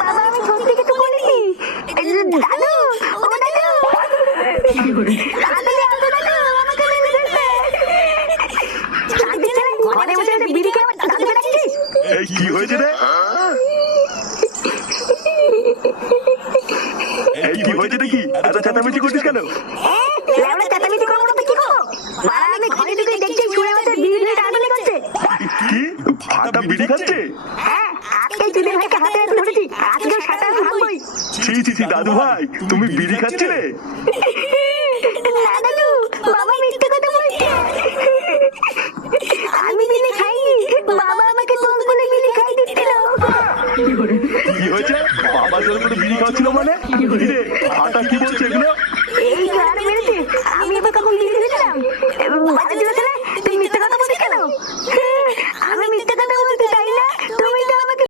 বাবা আমি সত্যি কিছু বলিনি। দাদু, ও দাদু, তাড়াতাড়ি আসো দাদু, আমাকে মেরে ফেলবে। শান্তি ছেলে, ঘরে বসে বসে বিড়ি খেয়ে আমার দাদুকে ডাকছিস? এই কি হয়েছে রে? এই কি হয়েছে নাকি? এত চেঁচামেচি করছিস কেন? লেওড়া চেঁচামেচি করবো না তো কি করবো? বাবা আমি ঘরে ঢুকে দেখছি শুয়ে বসে বিড়ি নিয়ে টানাটানি করছে। কি ফাটা বিড়ি খাচ্ছে? হ্যাঁ, আজকে চুদির ভাইকে হাতে হাতে ধরেছি, আজকেও সাথে আমি ভাঙবই। ছি ছি ছি দাদু ভাই, তুমি বিড়ি খাচ্ছিলে? না দাদু, বাবা মিথ্যে কথা বলছে। আমি বিড়ি খাইনি, বাবা আমাকে জোর করে বিড়ি খাইয়ে দিচ্ছিল। কি হয়েছে? বাবা জোর করে বিড়ি খাচ্ছিল মানে? কি রে ফাটা কি বলছে এগুলো?